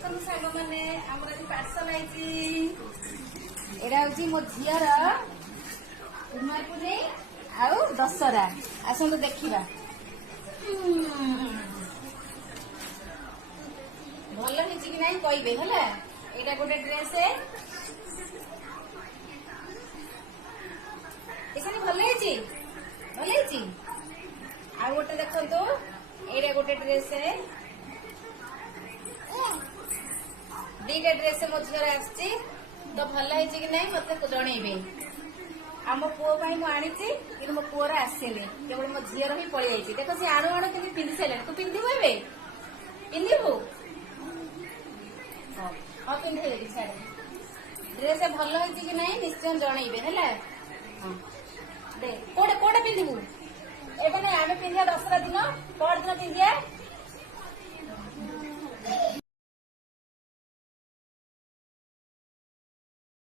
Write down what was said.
साग मैंने पार्सल आई मो झीर कुमार पुणे आउ दशहरा आसतु देखा भल है कि ना कहे है गोटे ड्रेस भल है भल है आ गोटे देखो ये गोटे ड्रेस दीटा ड्रेस मो झीर आसी तो भल है कि ना मत जनइबे आ मो पुओ आनी कि मो पुअर आसेनि केवल मो झीर ही पलि जाइए देख सी आणु आणु कि पिंधि सारे तू पिंधु ए पिंधु हाँ पिंधे साड़ी ड्रेस भल है कि ना निश्चय जनइबे है दे कोटे कोटे पिंधु एबे ना आमे पिंधिया दशहरा दिन पर दिन पिंधिया